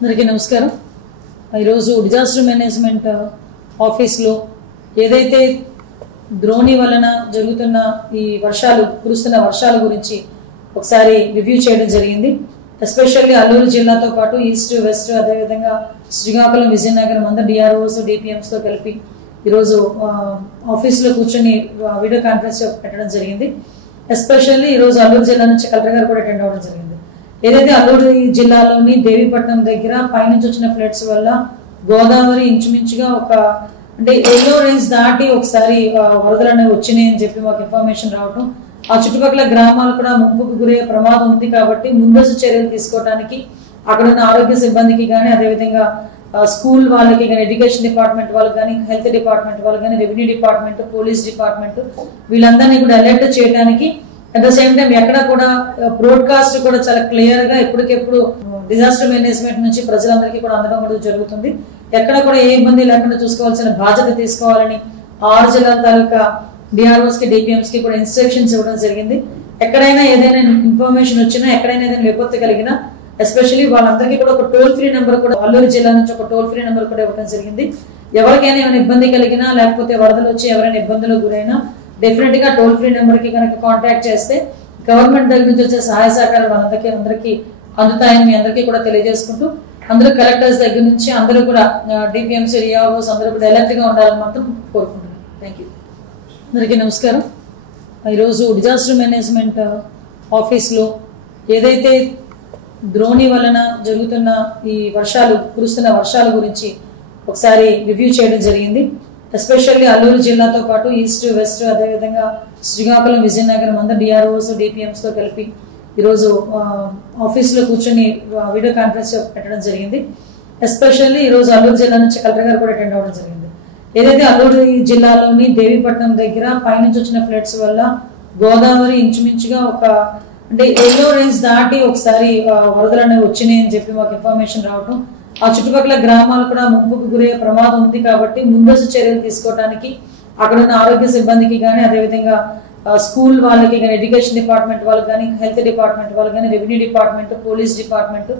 అందరికీ నమస్కారం. ఈరోజు డిజాస్టర్ మేనేజ్మెంట్ ఆఫీస్లో ఏదైతే ద్రోణి వలన జరుగుతున్న ఈ కురుస్తున్న వర్షాల గురించి ఒకసారి రివ్యూ చేయడం జరిగింది. ఎస్పెషల్లీ అల్లూరు జిల్లాతో పాటు ఈస్ట్ వెస్ట్ అదేవిధంగా శ్రీకాకుళం విజయనగరం అందరూ డిఆర్ఓస్ డిపిఎంస్తో కలిపి ఈరోజు ఆఫీస్లో కూర్చొని వీడియో కాన్ఫరెన్స్ పెట్టడం జరిగింది. ఎస్పెషల్లీ ఈరోజు అల్లూరు జిల్లా నుంచి కలెక్టర్ గారు కూడా అటెండ్ అవ్వడం జరిగింది. ఏదైతే అల్లూరు జిల్లాలోని దేవీపట్నం దగ్గర పైనుంచి వచ్చిన ఫ్లడ్స్ వల్ల గోదావరి ఇంచుమించుగా అంటే ఎల్లో రేంజ్ దాటి ఒకసారి వరదలు అనేవి వచ్చినాయి అని చెప్పి మాకు ఇన్ఫర్మేషన్ రావడం, ఆ చుట్టుపక్కల గ్రామాలు కూడా ముంపుకు గురయ్యే ప్రమాదం ఉంది కాబట్టి ముందస్తు చర్యలు తీసుకోవడానికి అక్కడ ఉన్న ఆరోగ్య సిబ్బందికి కానీ అదేవిధంగా స్కూల్ వాళ్ళకి కానీ ఎడ్యుకేషన్ డిపార్ట్మెంట్ వాళ్ళకి కానీ హెల్త్ డిపార్ట్మెంట్ వాళ్ళకి కానీ రెవెన్యూ డిపార్ట్మెంట్ పోలీస్ డిపార్ట్మెంట్ వీళ్ళందరినీ కూడా అలర్ట్ చేయడానికి అట్ ద సేమ్ టైం ఎక్కడ కూడా బ్రాడ్కాస్ట్ కూడా చాలా క్లియర్ గా ఎప్పటికెప్పుడు డిజాస్టర్ మేనేజ్మెంట్ నుంచి ప్రజలందరికీ కూడా అందడం కూడా జరుగుతుంది. ఎక్కడ కూడా ఏ ఇబ్బంది లేకుండా చూసుకోవాల్సిన బాధ్యత తీసుకోవాలని 6 జిల్లాల తాలూకా డిఆర్ఓస్ కి డిపిఎంస్ కి కూడా ఇన్స్ట్రక్షన్స్ ఇవ్వడం జరిగింది. ఎక్కడైనా ఏదైనా ఇన్ఫర్మేషన్ వచ్చినా ఎక్కడైనా ఏదైనా విపత్తు కలిగినా ఎస్పెషల్లీ వాళ్ళందరికీ కూడా ఒక టోల్ ఫ్రీ నెంబర్ కూడా అల్లూరు జిల్లా నుంచి ఒక టోల్ ఫ్రీ నెంబర్ కూడా ఇవ్వడం జరిగింది. ఎవరికైనా ఏమైనా ఇబ్బంది కలిగినా లేకపోతే వరదలు వచ్చి ఎవరైనా ఇబ్బందులకు గురైనా డెఫినెట్ గా టోల్ ఫ్రీ నెంబర్ కి కనుక కాంటాక్ట్ చేస్తే గవర్నమెంట్ దగ్గర నుంచి వచ్చే సహాయ సహకారాలు అందరికీ అందుతాయని మీ అందరికీ కూడా తెలియజేసుకుంటూ అందరూ కలెక్టర్స్ దగ్గర నుంచి అందరూ కూడా డిపిఎంస్ డిఆర్ఓస్ అందరూ కూడా అలర్ట్ గా ఉండాలని మాత్రం కోరుకుంటున్నాను. Thank you. అందరికీ నమస్కారం. ఈరోజు డిజాస్టర్ మేనేజ్మెంట్ ఆఫీస్లో ఏదైతే ద్రోణి వలన జరుగుతున్న ఈ కురుస్తున్న వర్షాల గురించి ఒకసారి రివ్యూ చేయడం జరిగింది. ఎస్పెషల్లీ అల్లూరు జిల్లాతో పాటు ఈస్ట్ వెస్ట్ అదేవిధంగా శ్రీకాకుళం విజయనగరం అందరూ డిఆర్ఓస్ డిపిఎంస్తో కలిపి ఈరోజు ఆఫీస్లో కూర్చొని వీడియో కాన్ఫరెన్స్ పెట్టడం జరిగింది. ఎస్పెషల్లీ ఈరోజు అల్లూరు జిల్లా నుంచి కలెక్టర్ గారు కూడా అటెండ్ అవ్వడం జరిగింది. ఏదైతే అల్లూరు జిల్లాలోని దేవీపట్నం దగ్గర పైనుంచి వచ్చిన ఫ్లడ్స్ వల్ల గోదావరి ఇంచుమించుగా అంటే ఎల్లో రేంజ్ దాటి ఒకసారి వరదలు అనేవి వచ్చినాయి అని చెప్పి మాకు ఇన్ఫర్మేషన్ రావడం, ఆ చుట్టుపక్కల గ్రామాలు కూడా ముంపుకు గురయ్యే ప్రమాదం ఉంది కాబట్టి ముందస్తు చర్యలు తీసుకోవడానికి అక్కడ ఉన్న ఆరోగ్య సిబ్బందికి కానీ అదేవిధంగా స్కూల్ వాళ్ళకి కానీ ఎడ్యుకేషన్ డిపార్ట్మెంట్ వాళ్ళకి కానీ హెల్త్ డిపార్ట్మెంట్ వాళ్ళకి కానీ రెవెన్యూ డిపార్ట్మెంట్ పోలీస్ డిపార్ట్మెంట్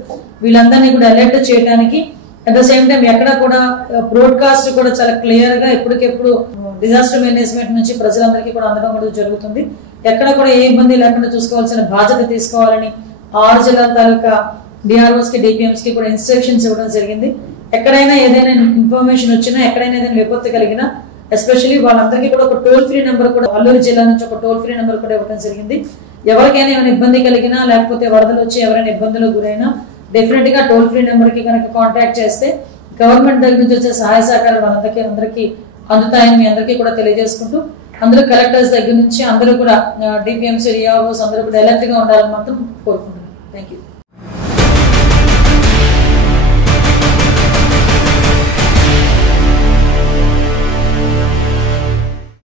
వీళ్ళందరినీ కూడా అలర్ట్ చేయడానికి అట్ ద సేమ్ టైం ఎక్కడ కూడా బ్రాడ్కాస్ట్ కూడా చాలా క్లియర్ గా ఎప్పటికెప్పుడు డిజాస్టర్ మేనేజ్మెంట్ నుంచి ప్రజలందరికీ కూడా అందడం కూడా జరుగుతుంది. ఎక్కడ కూడా ఏ ఇబ్బంది లేకుండా చూసుకోవాల్సిన బాధ్యత తీసుకోవాలని 6 జిల్లాల తాలూకా డిఆర్ఓస్ కి డిపిఎంస్ కి కూడా ఇన్స్ట్రక్షన్స్ ఇవ్వడం జరిగింది. ఎక్కడైనా ఏదైనా ఇన్ఫర్మేషన్ వచ్చినా ఎక్కడైనా ఏదైనా విపత్తు కలిగినా ఎస్పెషల్లీ వాళ్ళందరికీ కూడా ఒక టోల్ ఫ్రీ నెంబర్ కూడా అల్లూరు జిల్లా నుంచి ఒక టోల్ ఫ్రీ నెంబర్ కూడా ఇవ్వడం జరిగింది. ఎవరికైనా ఏమైనా ఇబ్బంది కలిగినా లేకపోతే వరదలు వచ్చి ఎవరైనా ఇబ్బందులకు గురైనా డెఫినెట్ గా టోల్ ఫ్రీ నెంబర్ కి కనుక కాంటాక్ట్ చేస్తే గవర్నమెంట్ దగ్గర నుంచి వచ్చే సహాయ సహకారాలు అందరికీ అందుతాయని మీ అందరికీ కూడా తెలియజేసుకుంటూ అందరూ కలెక్టర్స్ దగ్గర నుంచి అందరూ కూడా డిపిఎంస్ డిఆర్ఓస్ అందరూ కూడా అలర్ట్ గా ఉండాలని మాత్రం కోరుకుంటున్నాను. Thank you.